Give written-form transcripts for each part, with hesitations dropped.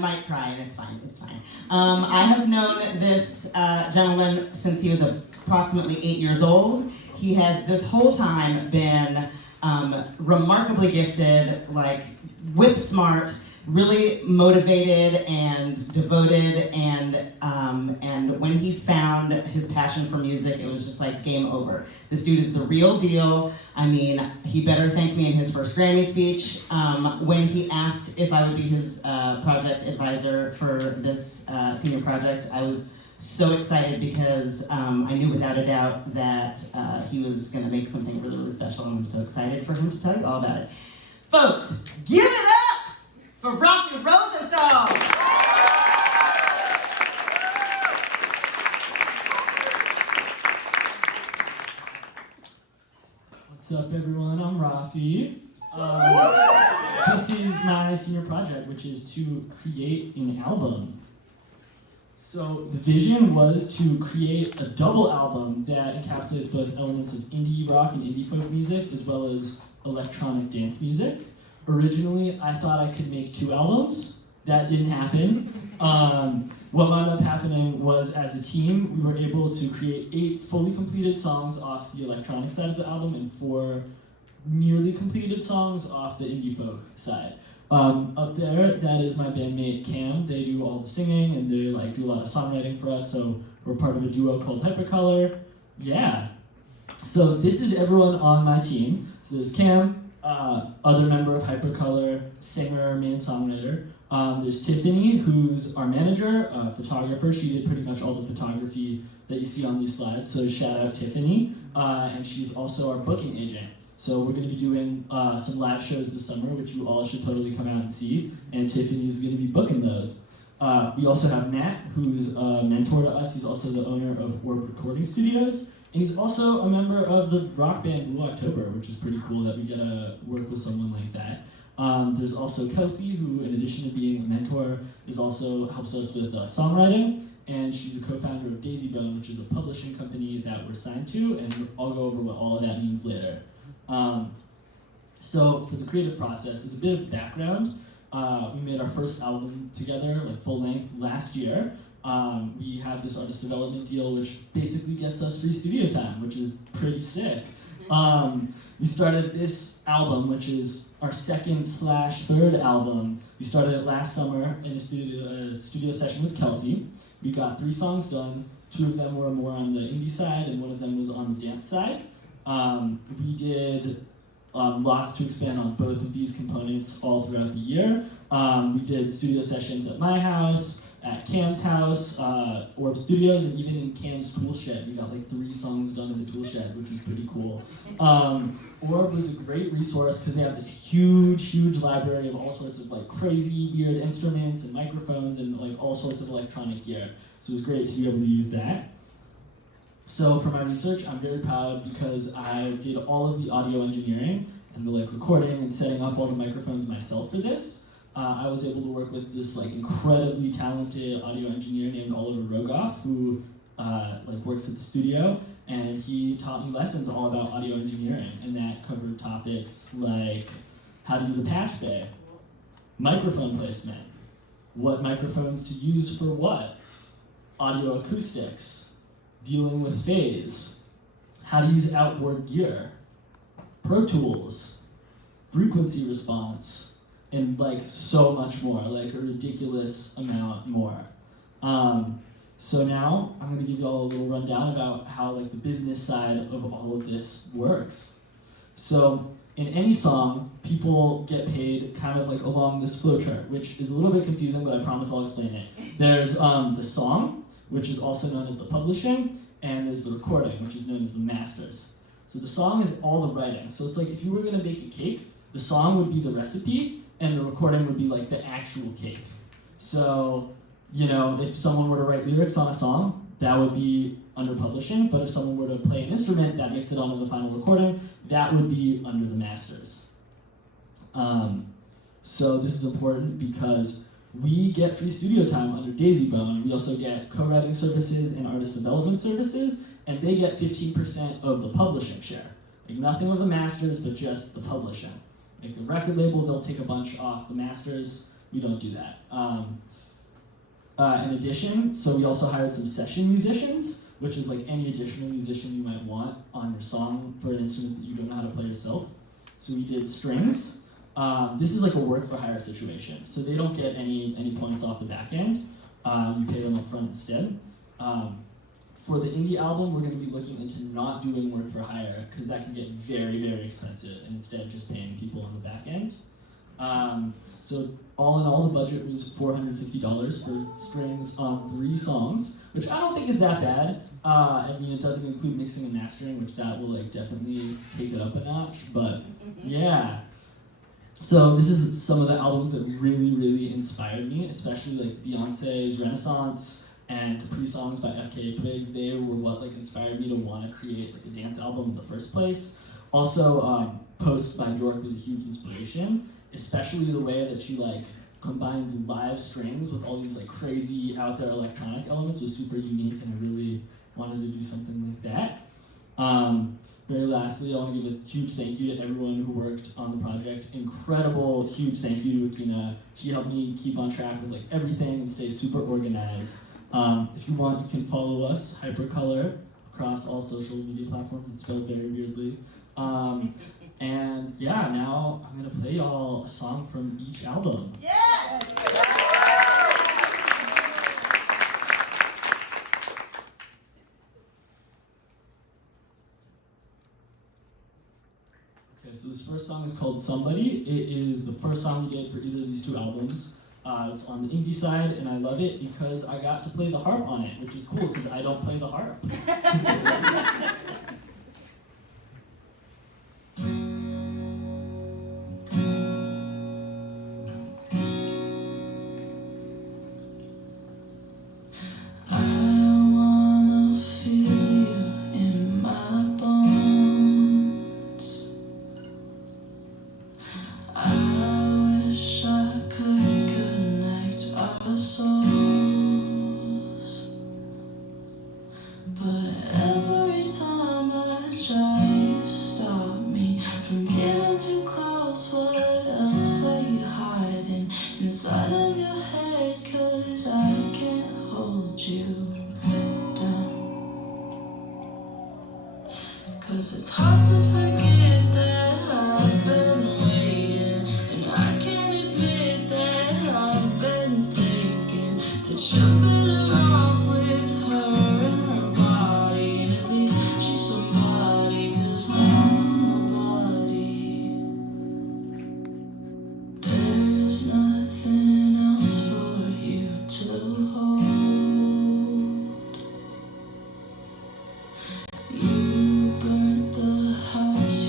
might cry, and it's fine, it's fine. I have known this gentleman since he was approximately 8 years old. He has this whole time been remarkably gifted, like whip smart, really motivated and devoted, and when he found his passion for music, it was just like game over. This dude is the real deal. I mean, he better thank me in his first Grammy speech. When he asked if I would be his project advisor for this senior project, I was so excited because I knew without a doubt that he was gonna make something really, really special, and I'm so excited for him to tell you all about it. Folks, give it up for Rafi Rosenthal! What's up, everyone? I'm Rafi. This is my senior project, which is to create an album. So the vision was to create a double album that encapsulates both elements of indie rock and indie folk music, as well as electronic dance music. Originally, I thought I could make 2 albums. That didn't happen. What wound up happening was, as a team, we were able to create 8 fully completed songs off the electronic side of the album and 4 nearly completed songs off the indie folk side. Up there, that is my bandmate Cam. They do all the singing and they do a lot of songwriting for us, so we're part of a duo called Hypercolor. Yeah. So this is everyone on my team. So there's Cam, other member of Hypercolor, singer, main songwriter. There's Tiffany, who's our manager, photographer. She did pretty much all the photography that you see on these slides, so shout out Tiffany. And she's also our booking agent. So we're going to be doing some live shows this summer, which you all should totally come out and see, and Tiffany's going to be booking those. We also have Matt, who's a mentor to us. He's also the owner of Orb Recording Studios, and he's also a member of the rock band Blue October, which is pretty cool that we get to work with someone like that. There's also Kelsey, who, in addition to being a mentor, helps us with songwriting, and she's a co-founder of Daisy Bone, which is a publishing company that we're signed to, and I'll go over what all of that means later. So for the creative process, as a bit of background, we made our first album together, full length, last year. We have this artist development deal, which basically gets us free studio time, which is pretty sick. We started this album, which is our second/third album. We started it last summer in a studio session with Kelsey. We got 3 songs done. 2 of them were more on the indie side, and 1 of them was on the dance side. We did lots to expand on both of these components all throughout the year. We did studio sessions at my house, at Cam's house, Orb Studios, and even in Cam's tool shed. We got 3 songs done in the tool shed, which was pretty cool. Orb was a great resource because they have this huge library of all sorts of crazy, weird instruments and microphones and all sorts of electronic gear. So it was great to be able to use that. So for my research, I'm very proud because I did all of the audio engineering and the recording and setting up all the microphones myself for this. I was able to work with this incredibly talented audio engineer named Oliver Rogoff, who works at the studio, and he taught me lessons all about audio engineering, and that covered topics like how to use a patch bay, microphone placement, what microphones to use for what, audio acoustics, dealing with phase, how to use outboard gear, Pro Tools, frequency response, and so much more, a ridiculous amount more. So now I'm going to give you all a little rundown about how the business side of all of this works. So in any song, people get paid kind of along this flowchart, which is a little bit confusing, but I promise I'll explain it. There's the song, which is also known as the publishing, and there's the recording, which is known as the masters. So the song is all the writing. So it's if you were going to make a cake, the song would be the recipe, and the recording would be the actual cake. So, if someone were to write lyrics on a song, that would be under publishing, but if someone were to play an instrument that makes it onto the final recording, that would be under the masters. So this is important because we get free studio time under Daisy Bone. We also get co-writing services and artist development services, and they get 15% of the publishing share. Nothing with the masters, but just the publishing. A record label, they'll take a bunch off the masters. We don't do that. in addition, so we also hired some session musicians, which is like any additional musician you might want on your song for an instrument that you don't know how to play yourself. So we did strings. This is like a work for hire situation, so they don't get any points off the back end. You pay them up front instead. For the indie album, we're going to be looking into not doing work for hire because that can get very, very expensive, and instead just paying people on the back end. So all in all, the budget was $450 for strings on 3 songs, which I don't think is that bad. I mean, it doesn't include mixing and mastering, which that will like definitely take it up a notch. But yeah. So this is some of the albums that really, really inspired me, especially like Beyonce's Renaissance and Capri Songs by FKA Twigs. They were what like inspired me to want to create like a dance album in the first place. Also, Post by Bjork was a huge inspiration, especially the way that she like combines live strings with all these like crazy out there electronic elements was super unique, and I really wanted to do something like that. Very lastly, I want to give a huge thank you to everyone who worked on the project. Incredible, huge thank you to Akina. She helped me keep on track with like everything and stay super organized. If you want, you can follow us, Hypercolor, across all social media platforms. It's spelled very weirdly. And yeah, now I'm gonna play y'all a song from each album. Yes! Okay, so this first song is called Somebody. It is the first song we did for either of these 2 albums. It's on the indie side, and I love it because I got to play the harp on it, which is cool because I don't play the harp. It's hard to forget that I've been waiting, and I can't admit that I've been thinking that you're better off with her and her body, and at least she's somebody, 'cause I'm nobody. There's nothing else for you to hold. You burnt the house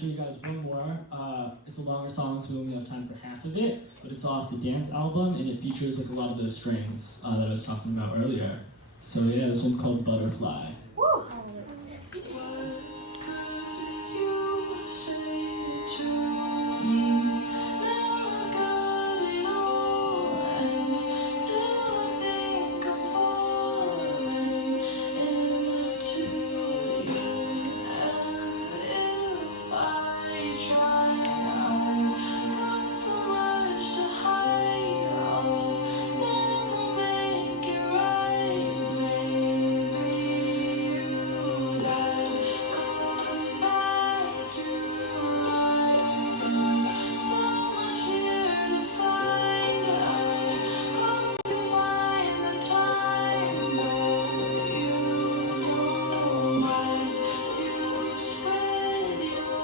show you guys one more. It's a longer song, so we only have time for half of it, but it's off the dance album, and it features like a lot of those strings that I was talking about earlier. So yeah, this one's called Butterfly. What could you say to me? Now I've got it all, and still I think I'm falling into you. And if I try, I've got so much to hide. I'll never make it right. Maybe you'd come back to life. There's so much here to find. I hope you find the time, but you don't mind. You spread your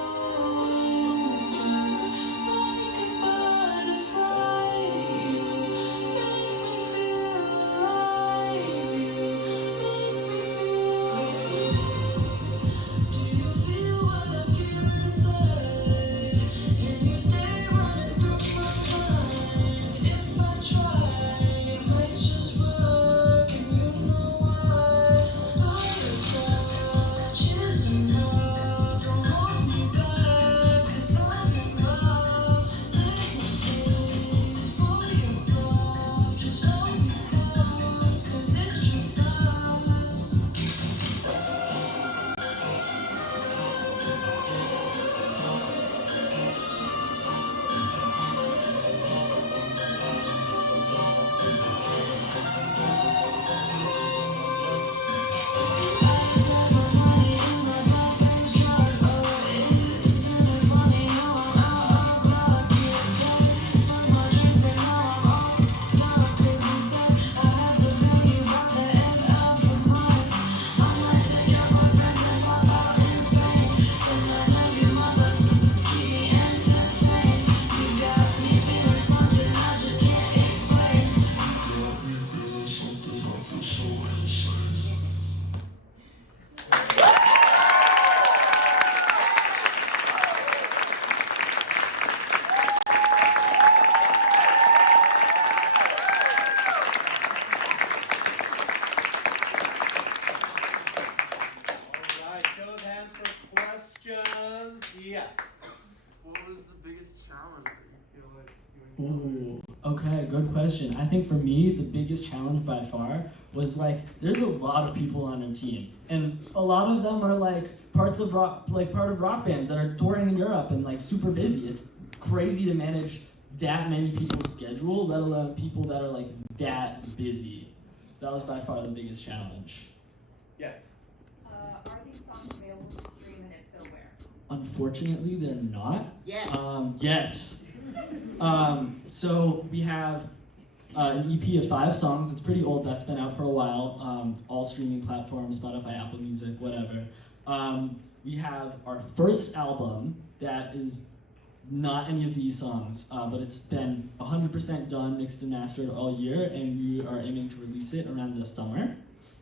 wings just like a butterfly. You make me feel alive. You make me feel. Do you feel what I feel inside? And you stay running through my mind. If I try, it might just work, and you know why. Touch is enough. Don't hold me back, 'cause I'm in love. There's no space for your love. Just hold me close, 'cause it's just us. All right, show of hands for questions. Yes. What was the biggest challenge that you feel like you enjoyed? Ooh, okay, good question. I think for me, the biggest challenge by far was like, there's a lot of people on our team, and a lot of them are like part of rock bands that are touring in Europe and like super busy. It's crazy to manage that many people's schedule, let alone people that are like that busy. So that was by far the biggest challenge. Yes. Are these songs available to stream, and if so, where? Unfortunately, they're not. Yet. So we have an EP of 5 songs. It's pretty old. That's been out for a while. All streaming platforms, Spotify, Apple Music, whatever. We have our first album that is not any of these songs, but it's been 100% done, mixed and mastered all year, and we are aiming to release it around the summer.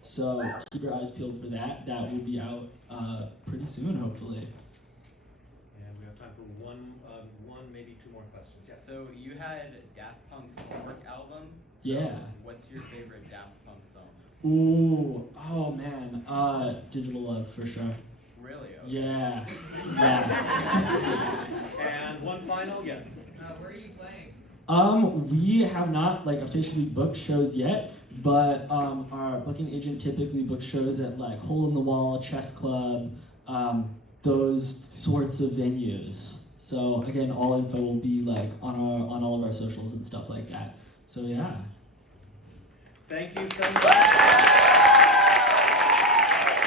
So keep your eyes peeled for that. That will be out pretty soon, hopefully. And we have time for one, maybe 2 more questions. Yes. So you had Daft Punk's Homework album. Yeah. What's your favorite Daft Punk song? Ooh, oh man, Digital Love for sure. Really? Okay. Yeah, yeah. And one final, yes. Where are you playing? We have not like officially booked shows yet, but our booking agent typically books shows at like Hole in the Wall, Chess Club, those sorts of venues. So again, all info will be like on all of our socials and stuff like that. So yeah. Thank you so much.